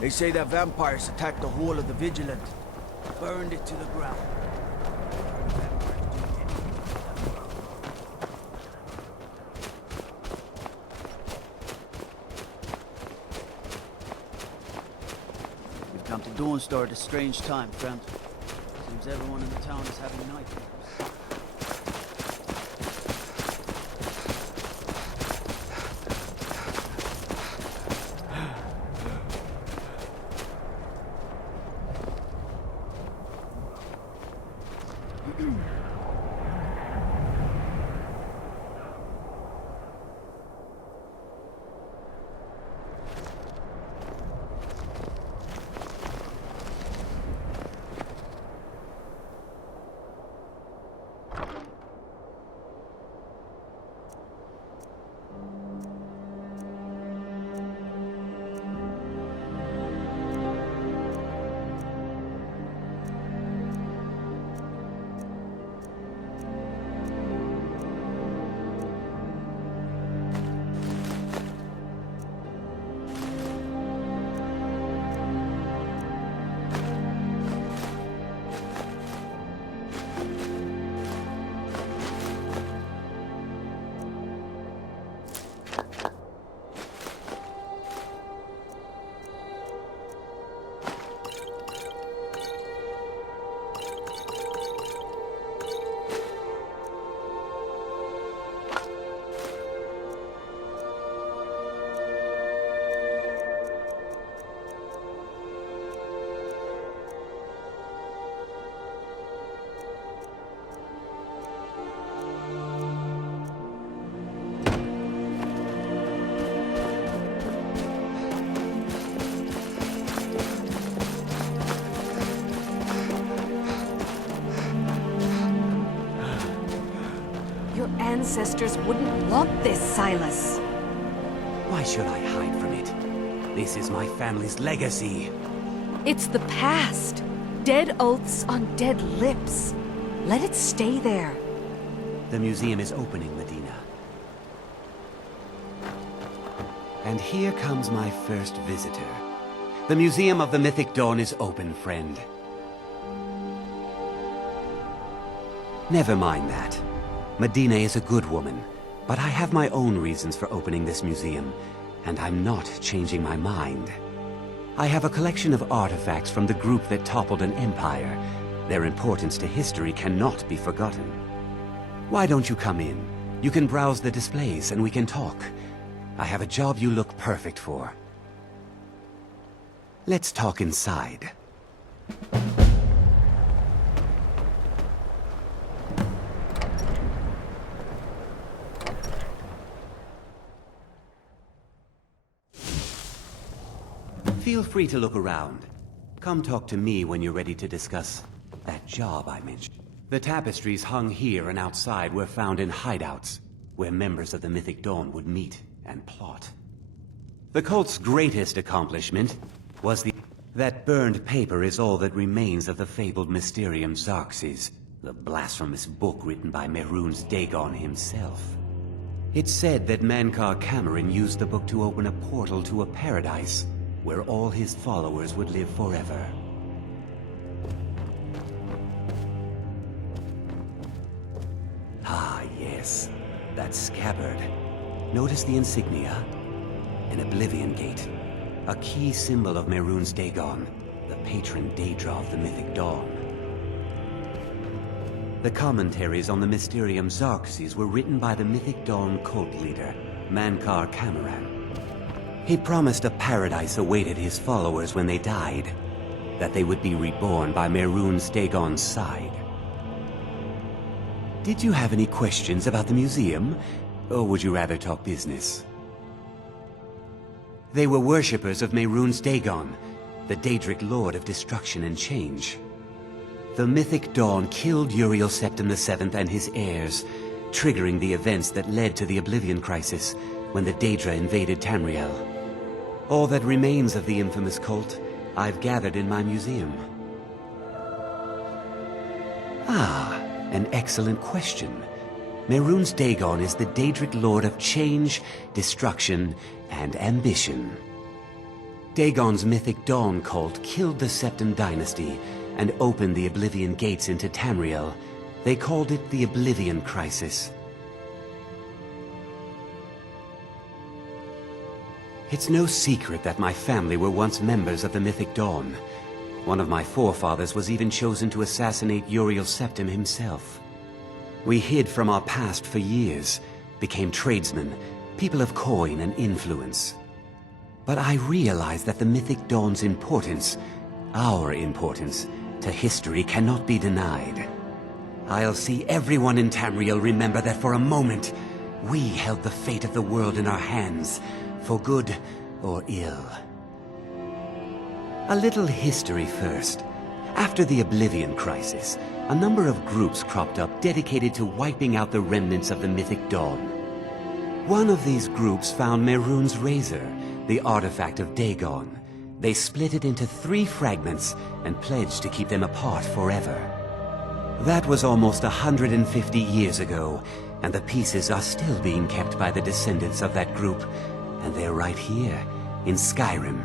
They say that vampires attacked the whole of the Vigilant, burned it to the ground. We've come to Dawnstar at a strange time, friend. Seems everyone in the town is having nightmares. Ancestors wouldn't want this, Silas. Why should I hide from it? This is my family's legacy. It's the past. Dead oaths on dead lips. Let it stay there. The museum is opening, Medina. And here comes my first visitor. The Museum of the Mythic Dawn is open, friend. Never mind that. Medina is a good woman, but I have my own reasons for opening this museum, and I'm not changing my mind. I have a collection of artifacts from the group that toppled an empire. Their importance to history cannot be forgotten. Why don't you come in? You can browse the displays and we can talk. I have a job you look perfect for. Let's talk inside. Feel free to look around. Come talk to me when you're ready to discuss that job I mentioned. The tapestries hung here and outside were found in hideouts, where members of the Mythic Dawn would meet and plot. The cult's greatest accomplishment was that burned paper is all that remains of the fabled Mysterium Xarxes, the blasphemous book written by Mehrunes Dagon himself. It's said that Mankar Cameron used the book to open a portal to a paradise, where all his followers would live forever. Ah, yes. That scabbard. Notice the insignia? An Oblivion Gate. A key symbol of Mehrunes Dagon, the patron Daedra of the Mythic Dawn. The commentaries on the Mysterium Xarxes were written by the Mythic Dawn cult leader, Mankar Cameron. He promised a paradise awaited his followers when they died, that they would be reborn by Mehrunes Dagon's side. Did you have any questions about the museum, or would you rather talk business? They were worshippers of Mehrunes Dagon, the Daedric Lord of Destruction and Change. The Mythic Dawn killed Uriel Septim VII and his heirs, triggering the events that led to the Oblivion Crisis when the Daedra invaded Tamriel. All that remains of the infamous cult, I've gathered in my museum. Ah, an excellent question. Mehrunes Dagon is the Daedric Lord of Change, Destruction, and Ambition. Dagon's mythic dawn cult killed the Septim dynasty and opened the Oblivion gates into Tamriel. They called it the Oblivion Crisis. It's no secret that my family were once members of the Mythic Dawn. One of my forefathers was even chosen to assassinate Uriel Septim himself. We hid from our past for years, became tradesmen, people of coin and influence. But I realized that the Mythic Dawn's importance, our importance, to history cannot be denied. I'll see everyone in Tamriel remember that for a moment, we held the fate of the world in our hands, for good or ill. A little history first. After the Oblivion Crisis, a number of groups cropped up dedicated to wiping out the remnants of the Mythic Dawn. One of these groups found Mehrunes' razor, the artifact of Dagon. They split it into 3 fragments and pledged to keep them apart forever. That was almost 150 years ago, and the pieces are still being kept by the descendants of that group, and they're right here, in Skyrim.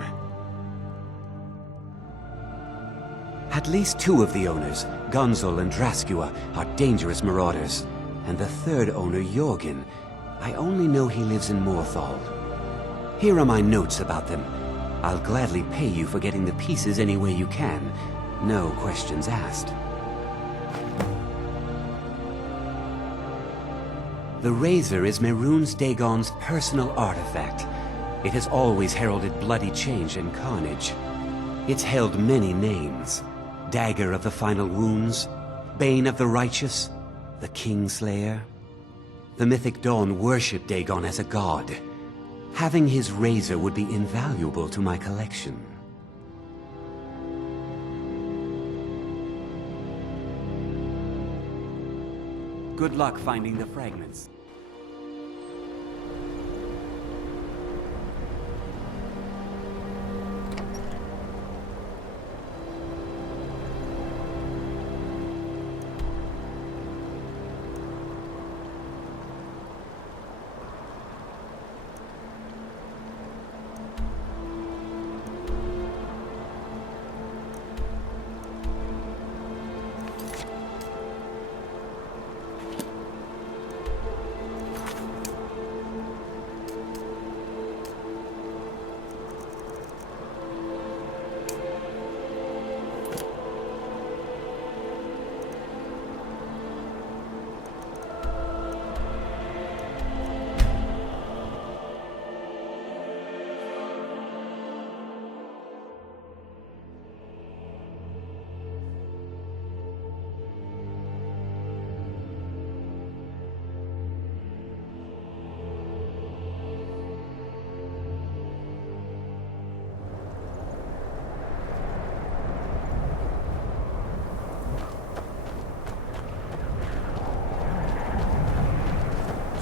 At least 2 of the owners, Gunzel and Draskua, are dangerous marauders, and the 3rd owner, Jorgen, I only know he lives in Morthal. Here are my notes about them. I'll gladly pay you for getting the pieces any way you can. No questions asked. The razor is Mehrunes Dagon's personal artifact. It has always heralded bloody change and carnage. It's held many names. Dagger of the Final Wounds, Bane of the Righteous, the Kingslayer. The Mythic Dawn worshipped Dagon as a god. Having his razor would be invaluable to my collection. Good luck finding the fragments.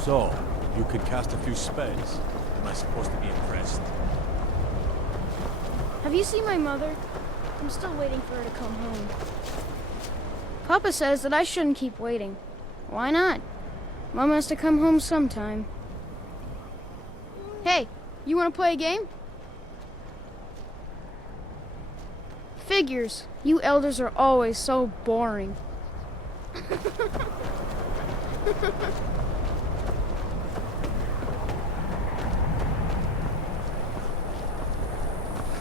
So, you could cast a few spells. Am I supposed to be impressed? Have you seen my mother? I'm still waiting for her to come home. Papa says that I shouldn't keep waiting. Why not? Mom has to come home sometime. Hey, you want to play a game? Figures. You elders are always so boring.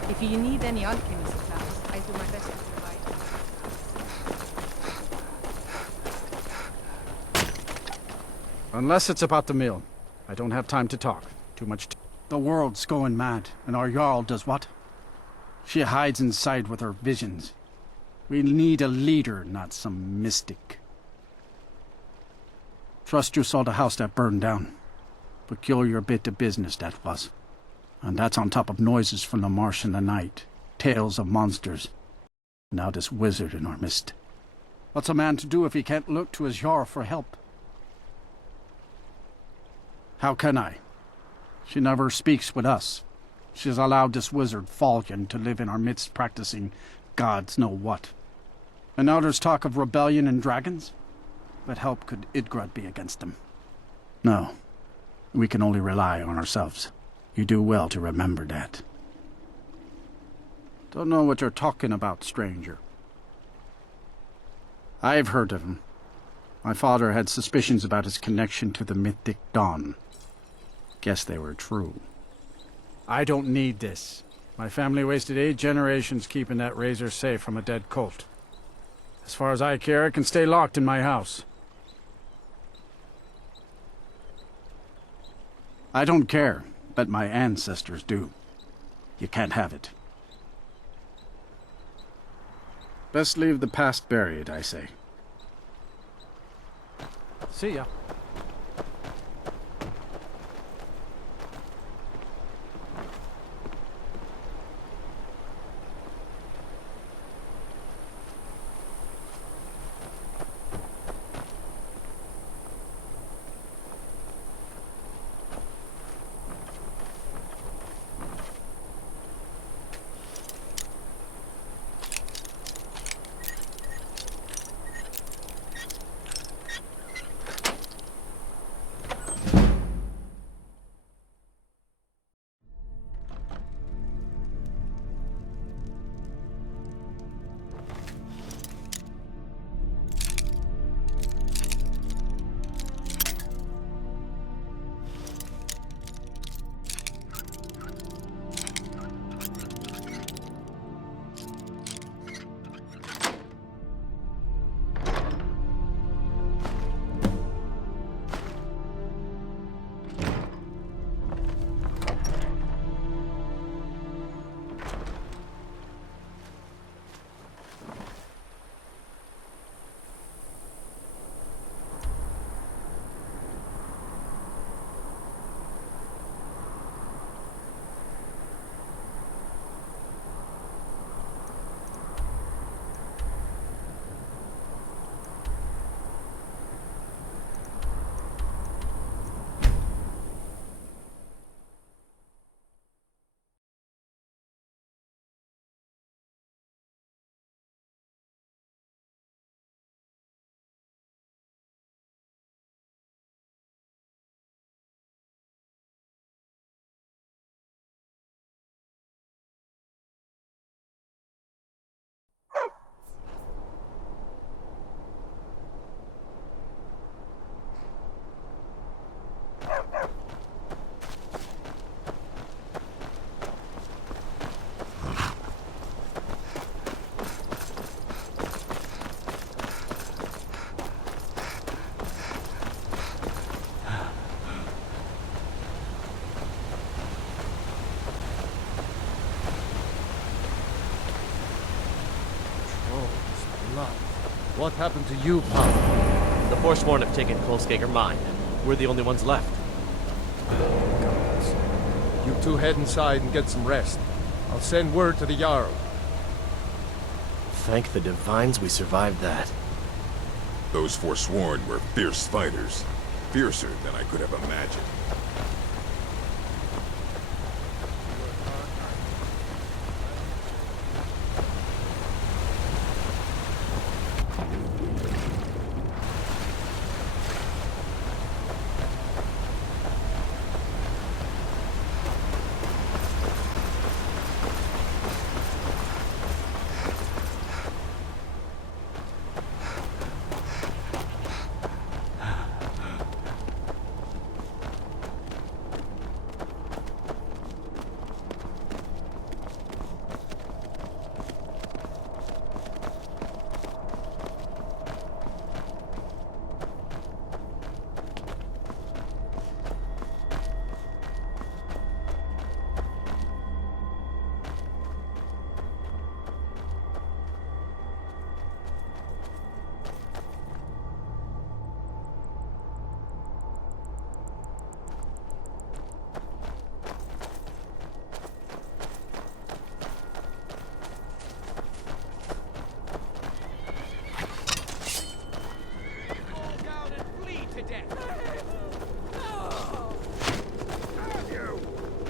If you need any alchemist class, I do my best to provide. Unless it's about the mill. I don't have time to talk. Too much The world's going mad, and our Jarl does what? She hides inside with her visions. We need a leader, not some mystic. Trust you saw the house that burned down. Peculiar bit of business that was. And that's on top of noises from the marsh in the night. Tales of monsters. Now this wizard in our midst. What's a man to do if he can't look to his Jarl for help? How can I? She never speaks with us. She's allowed this wizard, Falcon, to live in our midst practicing gods know what. And now there's talk of rebellion and dragons? What help could Idgrad be against them? No. We can only rely on ourselves. You do well to remember that. Don't know what you're talking about, stranger. I've heard of him. My father had suspicions about his connection to the mythic Dawn. Guess they were true. I don't need this. My family wasted 8 generations keeping that razor safe from a dead cult. As far as I care, it can stay locked in my house. I don't care, but my ancestors do. You can't have it. Best leave the past buried, I say. See ya. What happened to you, pal? The Forsworn have taken Kolskager mine. We're the only ones left. Gods. You two head inside and get some rest. I'll send word to the Jarl. Thank the Divines we survived that. Those Forsworn were fierce fighters. Fiercer than I could have imagined.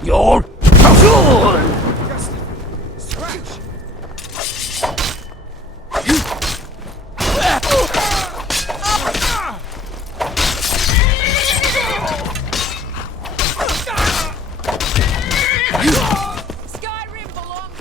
You're Skyrim belongs.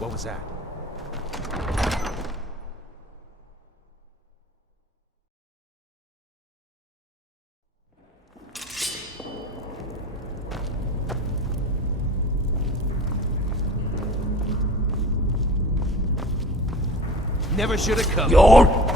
What was that? Never should have come. Oh.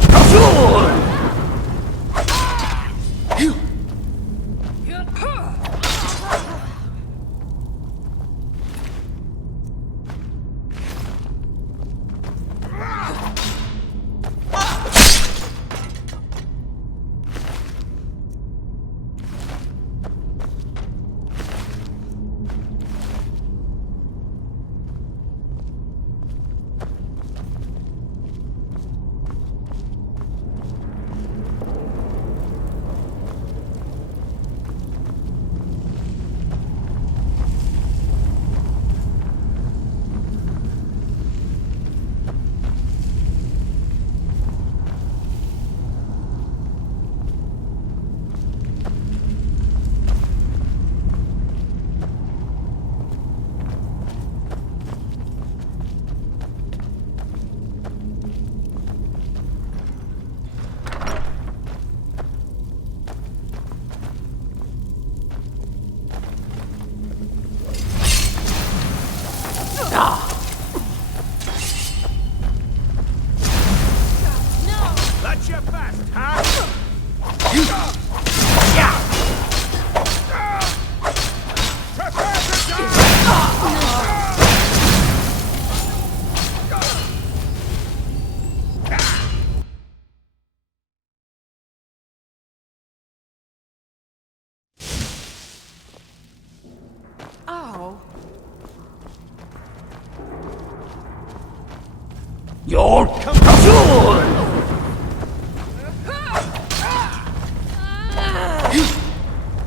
Your soul!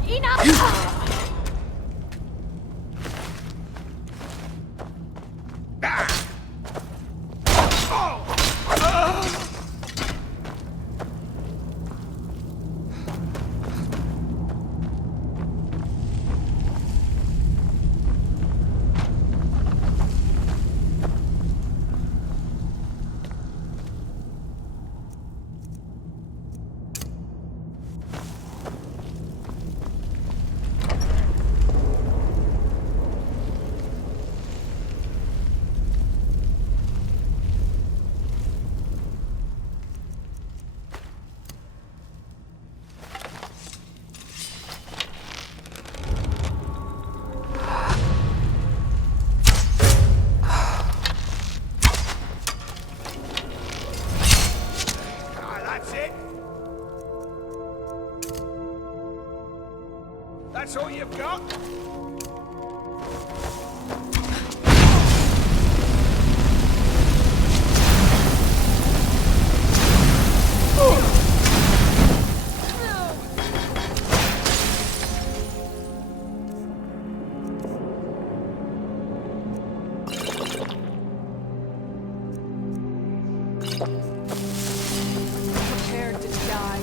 Enough! That's all you've got? Prepared to die.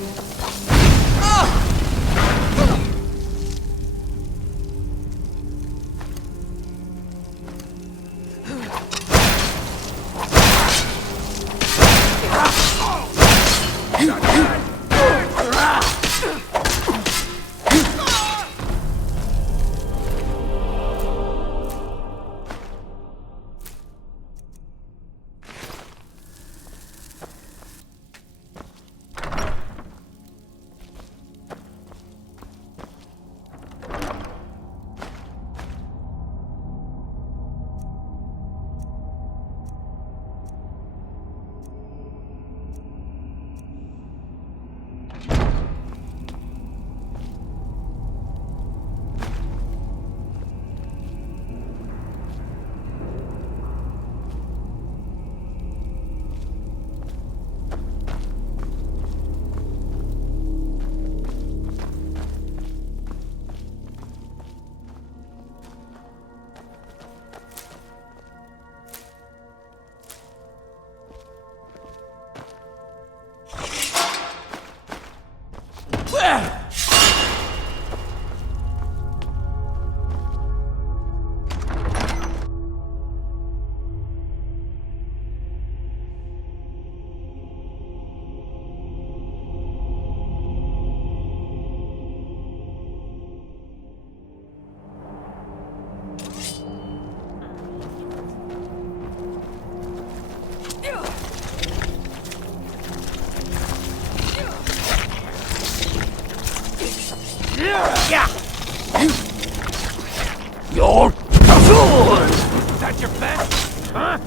sword! Is that your best? Huh?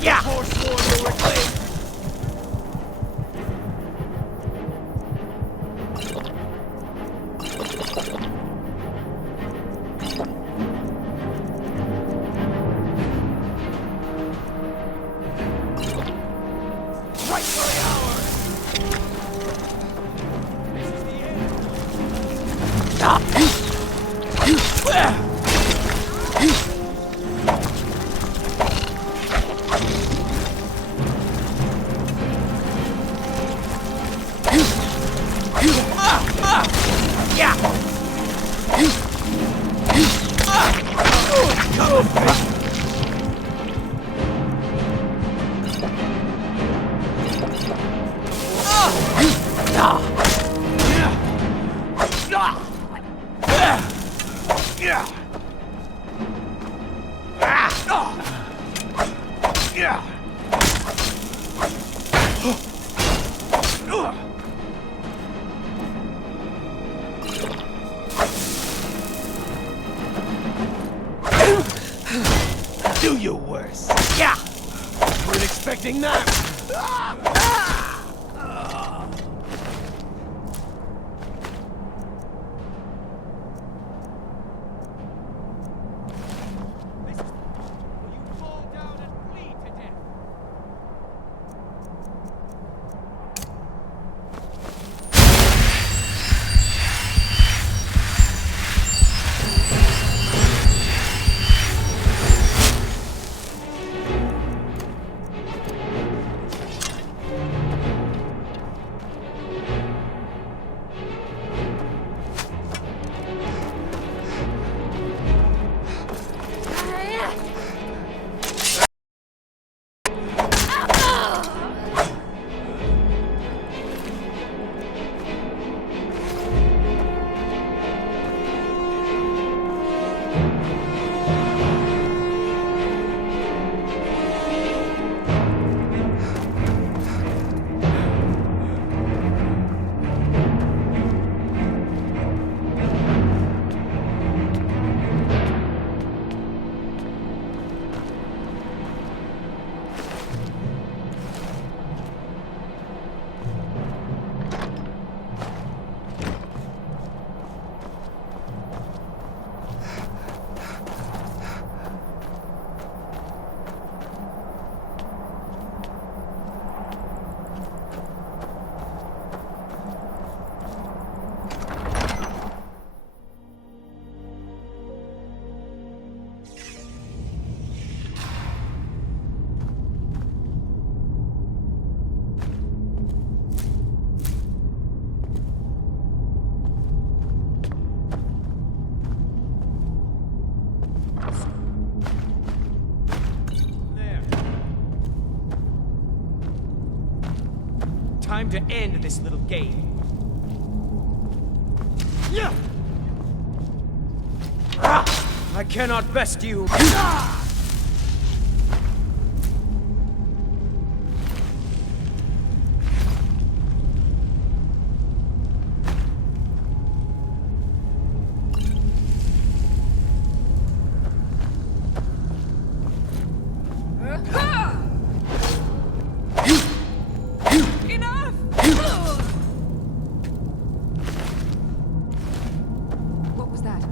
Yeah! Forsworn will reclaim. Right for the hour! This is the end! Stop! Do your worst. Yeah! Weren't expecting that. You fall down and bleed to death. Time to end this little game. Yeah! I cannot best you. What was that?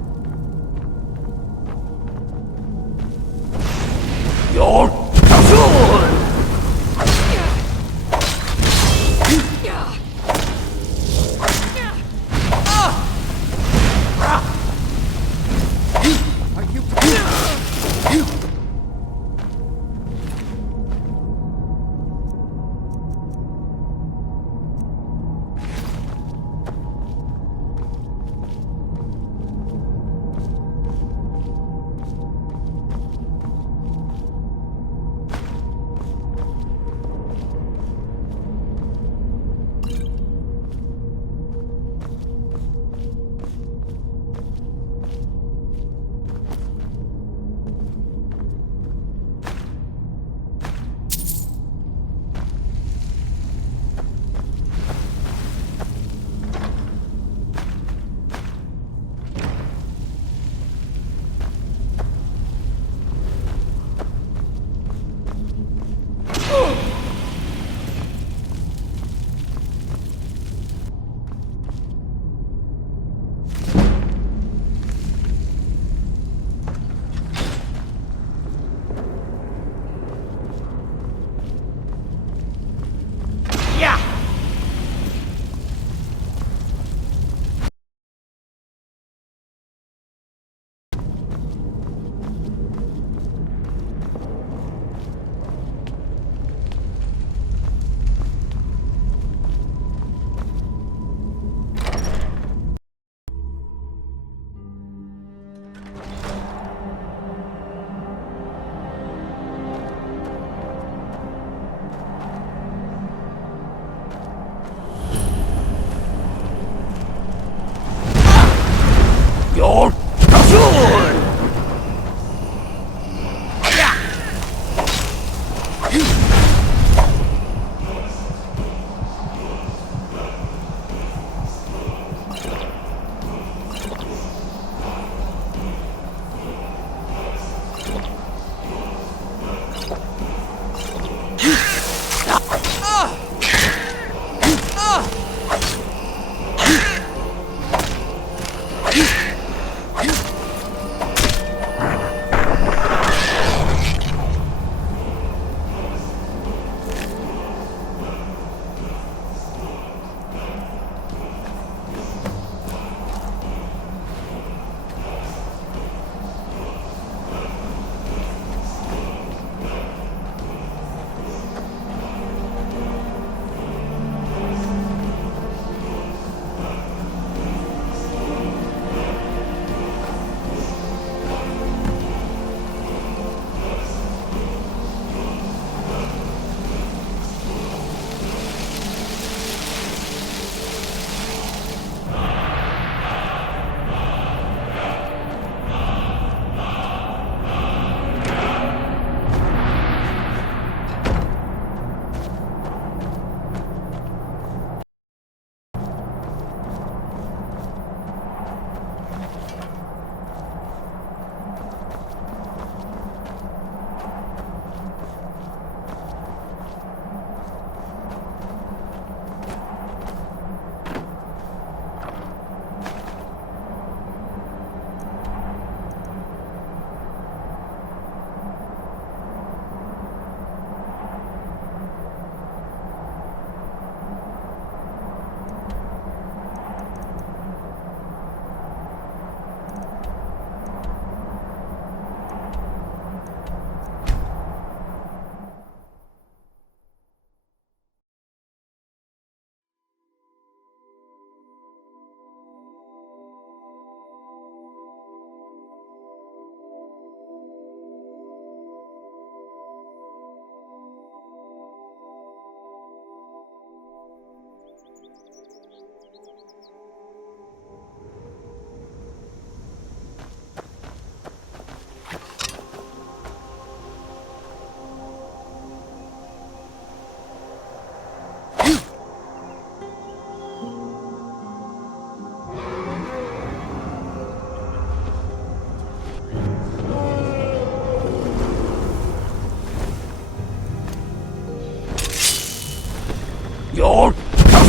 Your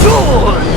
sword!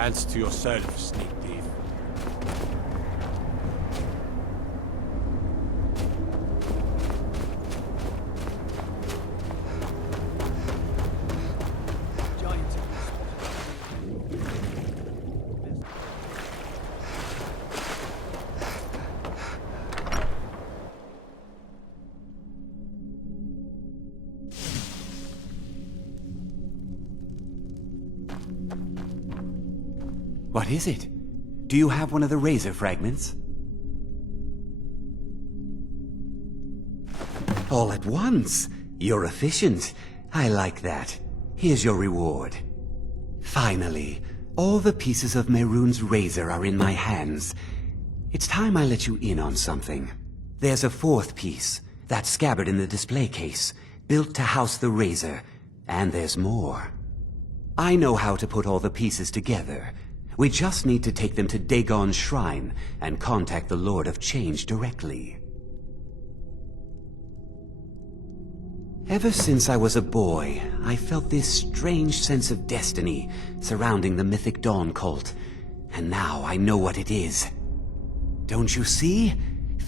hands to yourself, sneak thief. Giant. What is it? Do you have one of the razor fragments? All at once? You're efficient. I like that. Here's your reward. Finally, all the pieces of Mehrunes' razor are in my hands. It's time I let you in on something. There's a fourth piece, that scabbard in the display case, built to house the razor. And there's more. I know how to put all the pieces together. We just need to take them to Dagon's shrine and contact the Lord of Change directly. Ever since I was a boy, I felt this strange sense of destiny surrounding the mythic Dawn cult, and now I know what it is. Don't you see?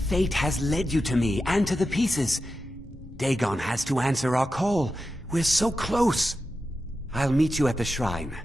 Fate has led you to me and to the pieces. Dagon has to answer our call. We're so close. I'll meet you at the shrine.